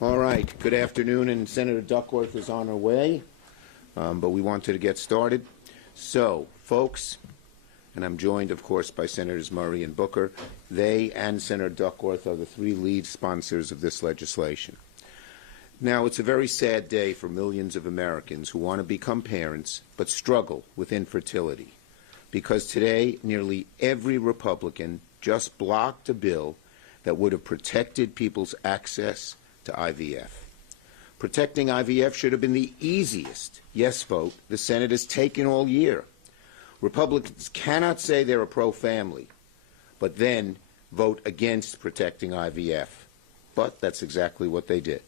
All right. Good afternoon, and Senator Duckworth is on her way, but we wanted to get started. So, folks, and I'm joined, of course, by Senators Murray and Booker. They and Senator Duckworth are the three lead sponsors of this legislation. Now, it's a very sad day for millions of Americans who want to become parents but struggle with infertility, because today nearly every Republican just blocked a bill that would have protected people's access to IVF. Protecting IVF should have been the easiest yes vote the Senate has taken all year. Republicans cannot say they're a pro-family, but then vote against protecting IVF. But that's exactly what they did.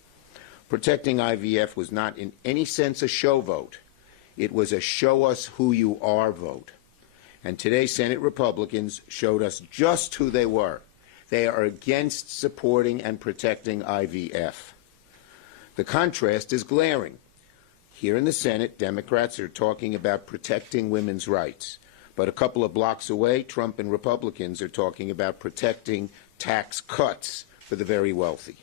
Protecting IVF was not in any sense a show vote. It was a show us who you are vote. And today Senate Republicans showed us just who they were. They are against supporting and protecting IVF. The contrast is glaring. Here in the Senate, Democrats are talking about protecting women's rights. But a couple of blocks away, Trump and Republicans are talking about protecting tax cuts for the very wealthy.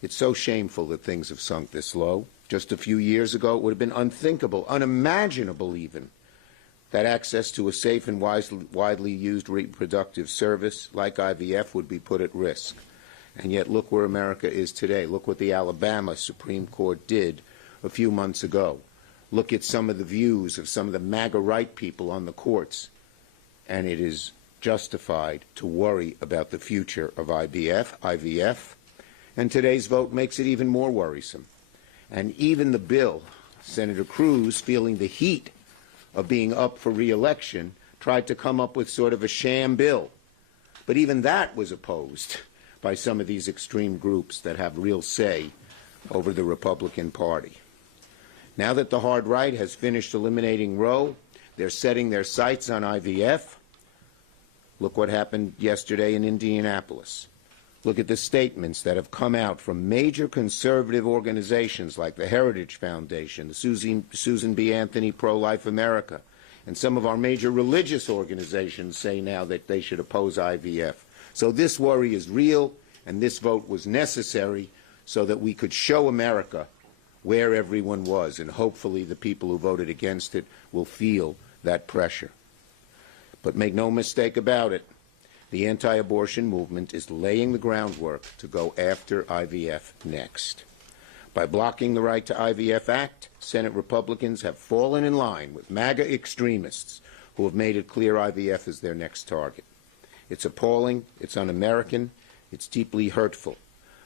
It's so shameful that things have sunk this low. Just a few years ago, it would have been unthinkable, unimaginable even, that access to a safe and widely used reproductive service like IVF would be put at risk. And yet look where America is today. Look what the Alabama Supreme Court did a few months ago. Look at some of the views of some of the MAGA right people on the courts. And it is justified to worry about the future of IVF. And today's vote makes it even more worrisome. And even the bill, Senator Cruz, feeling the heat of being up for re-election, tried to come up with sort of a sham bill. But even that was opposed by some of these extreme groups that have real say over the Republican Party. Now that the hard right has finished eliminating Roe, they're setting their sights on IVF. Look what happened yesterday in Indianapolis. Look at the statements that have come out from major conservative organizations like the Heritage Foundation, the Susan B. Anthony Pro-Life America, and some of our major religious organizations say now that they should oppose IVF. So this worry is real, and this vote was necessary so that we could show America where everyone was, and hopefully the people who voted against it will feel that pressure. But make no mistake about it, the anti-abortion movement is laying the groundwork to go after IVF next. By blocking the right to IVF Act, Senate Republicans have fallen in line with MAGA extremists who have made it clear IVF is their next target. It's appalling, it's un-American, it's deeply hurtful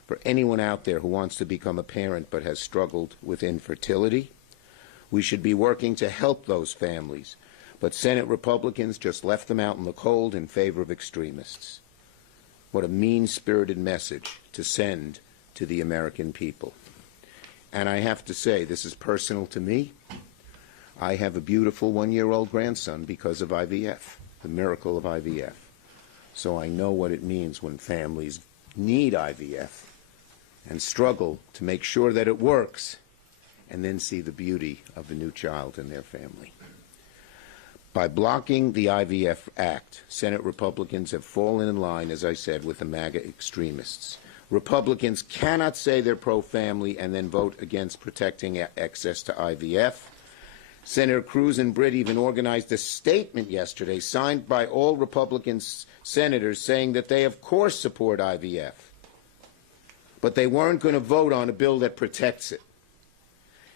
for anyone out there who wants to become a parent but has struggled with infertility. We should be working to help those families, but Senate Republicans just left them out in the cold in favor of extremists. What a mean-spirited message to send to the American people. And I have to say, this is personal to me. I have a beautiful one-year-old grandson because of IVF, the miracle of IVF. So I know what it means when families need IVF and struggle to make sure that it works, and then see the beauty of the new child in their family. By blocking the IVF Act, Senate Republicans have fallen in line, as I said, with the MAGA extremists. Republicans cannot say they're pro-family and then vote against protecting access to IVF. Senator Cruz and Britt even organized a statement yesterday signed by all Republican senators saying that they, of course, support IVF. But they weren't going to vote on a bill that protects it.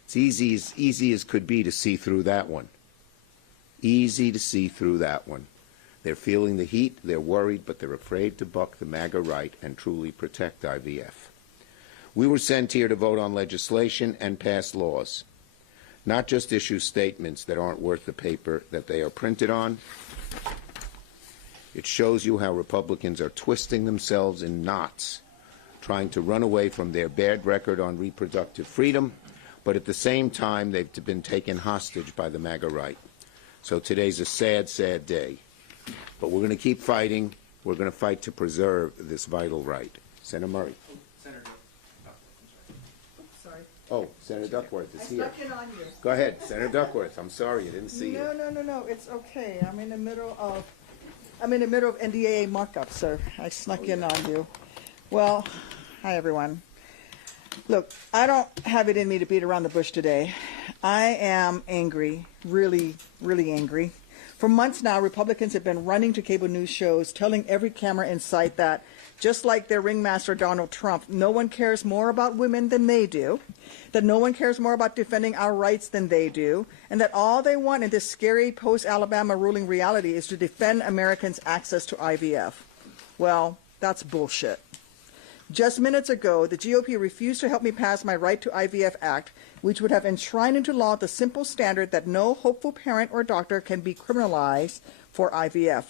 It's easy as could be to see through that one. Easy to see through that one. They're feeling the heat, they're worried, but they're afraid to buck the MAGA right and truly protect IVF. We were sent here to vote on legislation and pass laws, not just issue statements that aren't worth the paper that they are printed on. It shows you how Republicans are twisting themselves in knots, trying to run away from their bad record on reproductive freedom, but at the same time they've been taken hostage by the MAGA right. So today's a sad, sad day. But we're going to keep fighting. We're going to fight to preserve this vital right. Senator Murray. Senator Duckworth. Oh, Senator Duckworth is here. I stuck it on you. Go ahead, Senator Duckworth. I'm sorry, I didn't see you. No. It's okay. I'm in the middle of NDAA markup, sir. I snuck in on you. Well, hi everyone. Look, I don't have it in me to beat around the bush today. I am angry, really, really angry. For months now, Republicans have been running to cable news shows, telling every camera in sight that, just like their ringmaster Donald Trump, no one cares more about women than they do, that no one cares more about defending our rights than they do, and that all they want in this scary post-Alabama ruling reality is to defend Americans' access to IVF. Well, that's bullshit. Just minutes ago, the GOP refused to help me pass my Right to IVF Act, which would have enshrined into law the simple standard that no hopeful parent or doctor can be criminalized for IVF.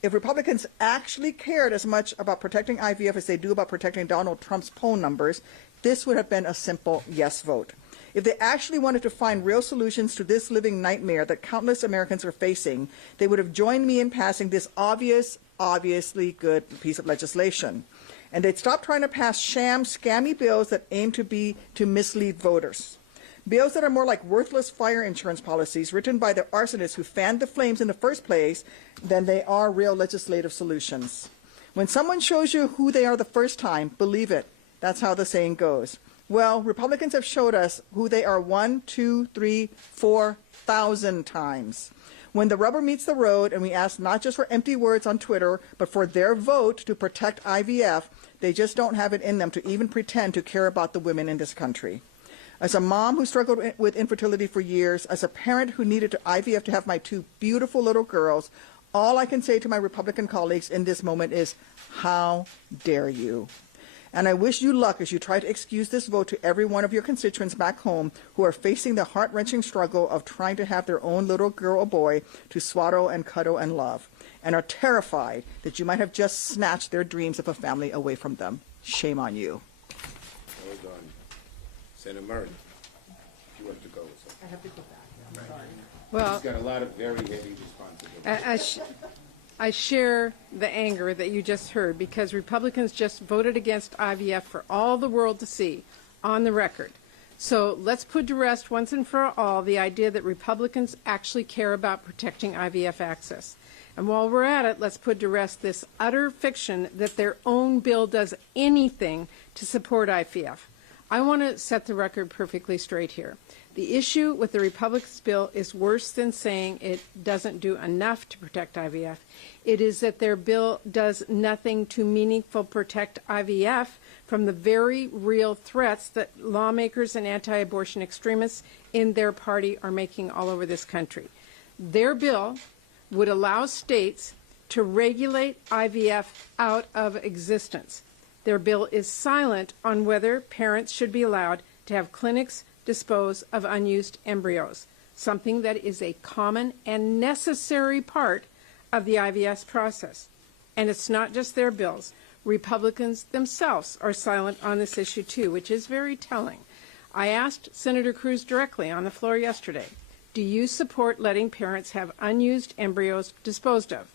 If Republicans actually cared as much about protecting IVF as they do about protecting Donald Trump's poll numbers, this would have been a simple yes vote. If they actually wanted to find real solutions to this living nightmare that countless Americans are facing, they would have joined me in passing this obviously good piece of legislation. And they'd stop trying to pass sham, scammy bills that aim to mislead voters. Bills that are more like worthless fire insurance policies written by the arsonists who fanned the flames in the first place than they are real legislative solutions. When someone shows you who they are the first time, believe it. That's how the saying goes. Well, Republicans have showed us who they are 1, 2, 3, 4,000 times. When the rubber meets the road and we ask not just for empty words on Twitter, but for their vote to protect IVF, they just don't have it in them to even pretend to care about the women in this country. As a mom who struggled with infertility for years, as a parent who needed to IVF to have my 2 beautiful little girls, all I can say to my Republican colleagues in this moment is, how dare you? And I wish you luck as you try to excuse this vote to every one of your constituents back home who are facing the heart-wrenching struggle of trying to have their own little girl or boy to swaddle and cuddle and love, and are terrified that you might have just snatched their dreams of a family away from them. Shame on you. Well done. Senator Murray, you have to go. So. I have to go back. I'm sorry. Well, He's got a lot of very heavy responsibilities. I share the anger that you just heard because Republicans just voted against IVF for all the world to see on the record. So let's put to rest once and for all the idea that Republicans actually care about protecting IVF access. And while we're at it, let's put to rest this utter fiction that their own bill does anything to support IVF. I want to set the record perfectly straight here. The issue with the Republicans' bill is worse than saying it doesn't do enough to protect IVF. It is that their bill does nothing to meaningfully protect IVF from the very real threats that lawmakers and anti-abortion extremists in their party are making all over this country. Their bill would allow states to regulate IVF out of existence. Their bill is silent on whether parents should be allowed to have clinics dispose of unused embryos, something that is a common and necessary part of the IVF process. And it's not just their bills. Republicans themselves are silent on this issue too, which is very telling. I asked Senator Cruz directly on the floor yesterday, do you support letting parents have unused embryos disposed of?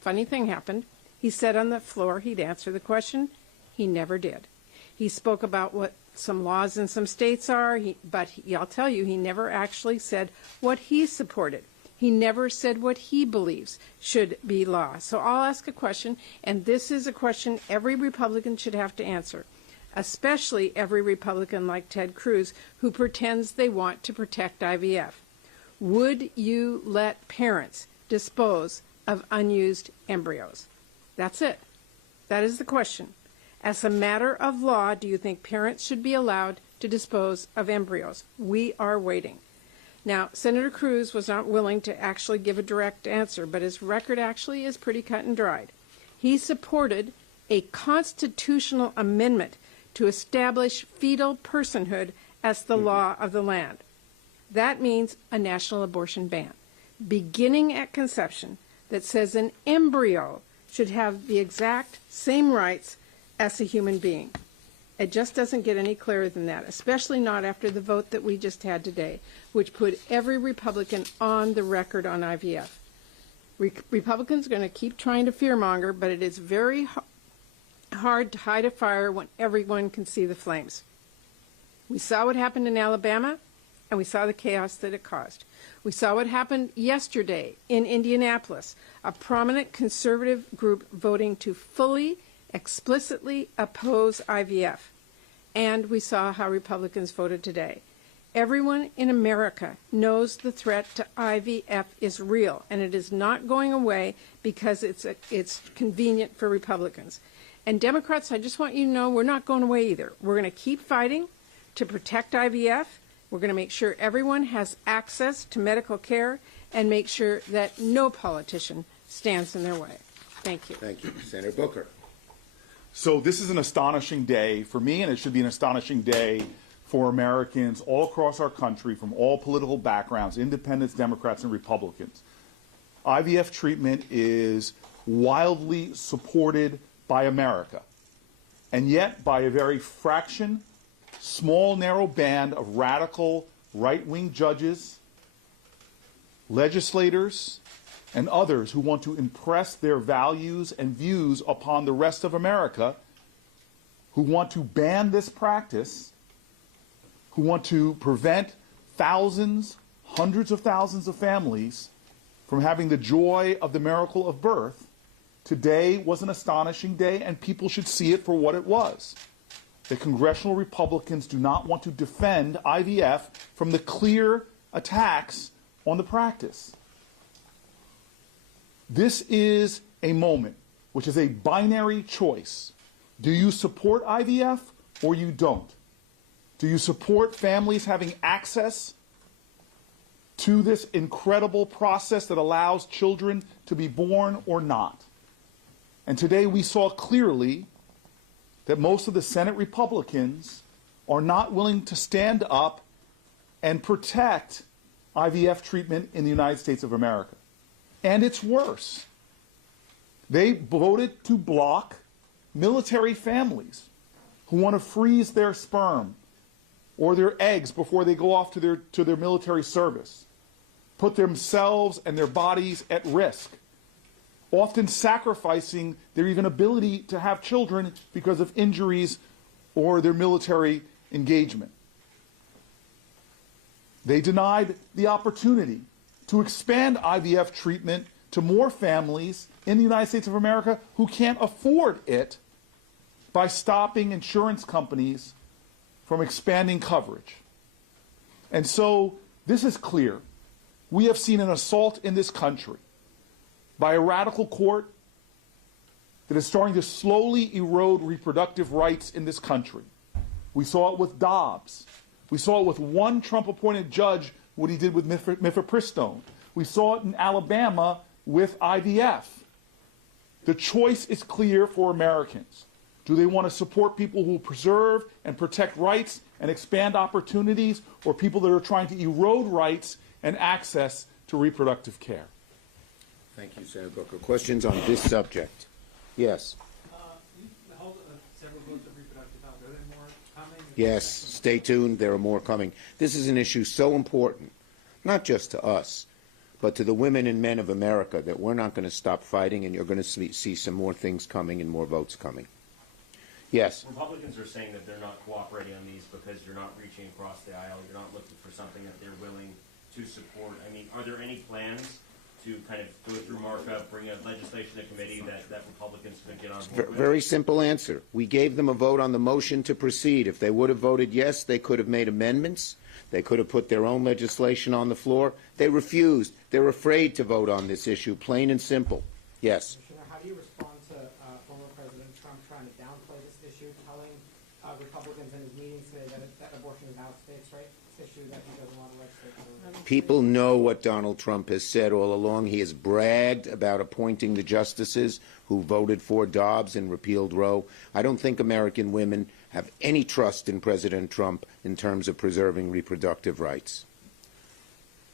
Funny thing happened. He said on the floor he'd answer the question. He never did. He spoke about what some laws in some states are, but I'll tell you, he never actually said what he supported. He never said what he believes should be law. So I'll ask a question, and this is a question every Republican should have to answer, especially every Republican like Ted Cruz who pretends they want to protect IVF. Would you let parents dispose of unused embryos? That's it. That is the question. As a matter of law, do you think parents should be allowed to dispose of embryos? We are waiting. Now, Senator Cruz was not willing to actually give a direct answer, but his record actually is pretty cut and dried. He supported a constitutional amendment to establish fetal personhood as the law of the land. That means a national abortion ban, beginning at conception, that says an embryo should have the exact same rights as a human being. It just doesn't get any clearer than that, especially not after the vote that we just had today, which put every Republican on the record on IVF. Republicans are going to keep trying to fearmonger, but it is very hard to hide a fire when everyone can see the flames. We saw what happened in Alabama, and we saw the chaos that it caused. We saw what happened yesterday in Indianapolis, a prominent conservative group voting to fully, explicitly oppose IVF. and we saw how Republicans voted today. Everyone in America knows the threat to IVF is real, and it is not going away because it's convenient for Republicans. And Democrats, I just want you to know, we're not going away either. We're going to keep fighting to protect IVF. We're going to make sure everyone has access to medical care and make sure that no politician stands in their way. Thank you. Thank you. Senator Booker. So this is an astonishing day for me, and it should be an astonishing day for Americans all across our country from all political backgrounds, independents, Democrats, and Republicans. IVF treatment is wildly supported by America, and yet by a very small, narrow band of radical right-wing judges, legislators, and others who want to impress their values and views upon the rest of America, who want to ban this practice, who want to prevent thousands, hundreds of thousands of families from having the joy of the miracle of birth. Today was an astonishing day, and people should see it for what it was. The congressional Republicans do not want to defend IVF from the clear attacks on the practice. This is a moment which is a binary choice. Do you support IVF or you don't? Do you support families having access to this incredible process that allows children to be born or not? And today we saw clearly that most of the Senate Republicans are not willing to stand up and protect IVF treatment in the United States of America. And it's worse. They voted to block military families who want to freeze their sperm or their eggs before they go off to their military service, put themselves and their bodies at risk, often sacrificing their even ability to have children because of injuries or their military engagement. They denied the opportunity to expand IVF treatment to more families in the United States of America who can't afford it by stopping insurance companies from expanding coverage. And so this is clear. We have seen an assault in this country by a radical court that is starting to slowly erode reproductive rights in this country. We saw it with Dobbs. We saw it with one Trump-appointed judge, what he did with mifepristone. We saw it in Alabama with IVF. The choice is clear for Americans. Do they want to support people who preserve and protect rights and expand opportunities, or people that are trying to erode rights and access to reproductive care? Thank you, Senator Booker. Questions on this subject? Yes. You held several votes of reproductive health. Are there more coming? Yes. Stay tuned. There are more coming. This is an issue so important, not just to us, but to the women and men of America, that we're not going to stop fighting, and you're going to see some more things coming and more votes coming. Yes. Republicans are saying that they're not cooperating on these because you're not reaching across the aisle. You're not looking for something that they're willing to support. I mean, are there any plans to kind of go through markup, bring a legislation to committee that Republicans could get on board with? Very simple answer. We gave them a vote on the motion to proceed. If they would have voted yes, they could have made amendments. They could have put their own legislation on the floor. They refused. They're afraid to vote on this issue, plain and simple. Yes. How do you respond to former President Trump trying to downplay this issue, telling Republicans in his meetings today that abortion is now a states' right issue that he doesn't want to legislate? People know what Donald Trump has said all along. He has bragged about appointing the justices who voted for Dobbs and repealed Roe. I don't think American women have any trust in President Trump in terms of preserving reproductive rights.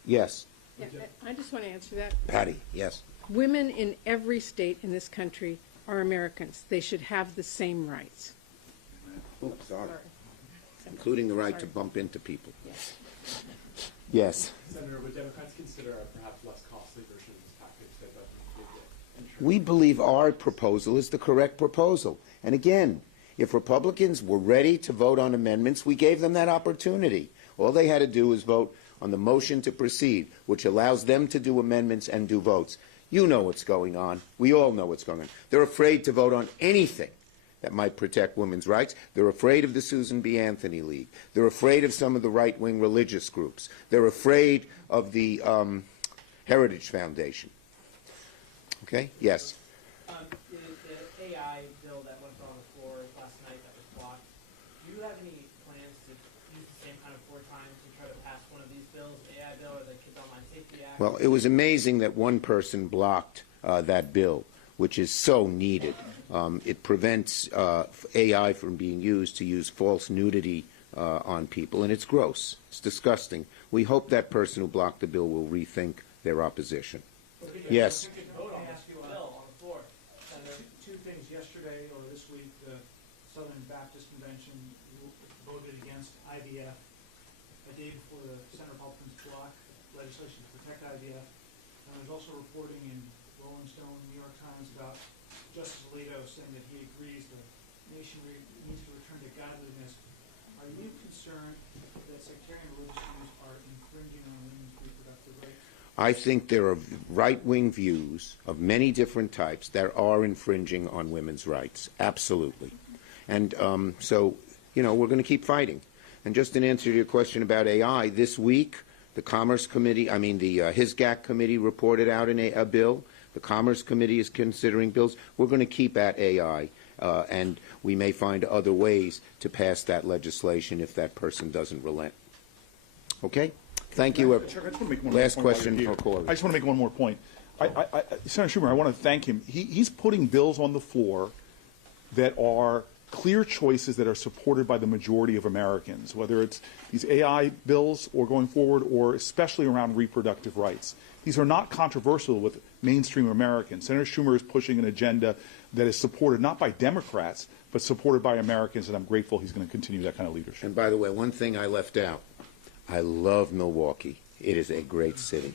Yes. Yeah, I just want to answer that. Patty, yes. Women in every state in this country are Americans. They should have the same rights. Oops, sorry. Sorry. Including the right Sorry. to bump into people. Yes. Yes. Senator, would Democrats consider a perhaps less costly version of this package that doesn't give the insurance? We believe our proposal is the correct proposal. And again, if Republicans were ready to vote on amendments, we gave them that opportunity. All they had to do was vote on the motion to proceed, which allows them to do amendments and do votes. You know what's going on. We all know what's going on. They're afraid to vote on anything that might protect women's rights. They're afraid of the Susan B. Anthony League. They're afraid of some of the right-wing religious groups. They're afraid of the Heritage Foundation. Okay? Yes? The AI bill that went on the floor last night that was blocked, do you have any plans to use the same kind of floor time to try to pass one of these bills, the AI bill or the Kids Online Safety Act? Well, it was amazing that one person blocked that bill, which is so needed. It prevents AI from being used to use false nudity on people, and it's gross. It's disgusting. We hope that person who blocked the bill will rethink their opposition. Yes. Two things. Yesterday or this week, the Southern Baptist Convention voted against IVF a day before the Senate Republicans blocked legislation to protect IVF. And there's also reporting in Rolling Stone, New York Times about Justice Alito saying that he agrees the nation needs to return to godliness. Are you concerned that sectarian religious views are infringing on women's reproductive rights? I think there are right-wing views of many different types that are infringing on women's rights. Absolutely. And so, you know, we're going to keep fighting. And just in answer to your question about AI, this week, the Commerce Committee, the HISGAC Committee reported out a bill. The Commerce Committee is considering bills. We're going to keep at AI, and we may find other ways to pass that legislation if that person doesn't relent. Okay? Thank you. Last question for caller. I just want to make one more point. Senator Schumer, I want to thank him. He's putting bills on the floor that are clear choices that are supported by the majority of Americans, whether it's these AI bills or going forward, or especially around reproductive rights. These are not controversial with mainstream Americans. Senator Schumer is pushing an agenda that is supported not by Democrats, but supported by Americans, and I'm grateful he's going to continue that kind of leadership. And by the way, one thing I left out. I love Milwaukee. It is a great city.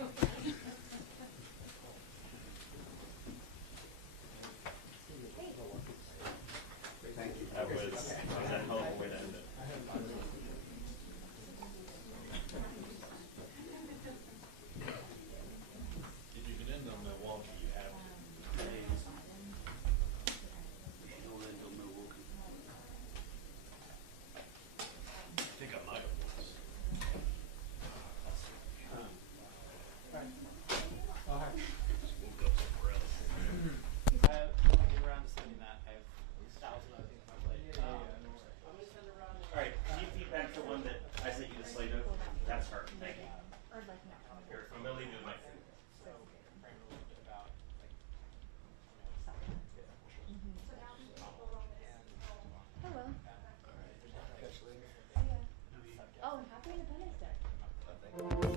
That was a hell of a way to end it. If you can end on Milwaukee, you have to. I think I might have once. Woke up somewhere else. Around to sending that, I have 1,000 other things on my plate. I'm going to send around. All right, can you feedback to one that I sent you the slate of? That's her. Thank you. Here, I'm going to leave you with my food. Hello. Oh, and happy Independence Day.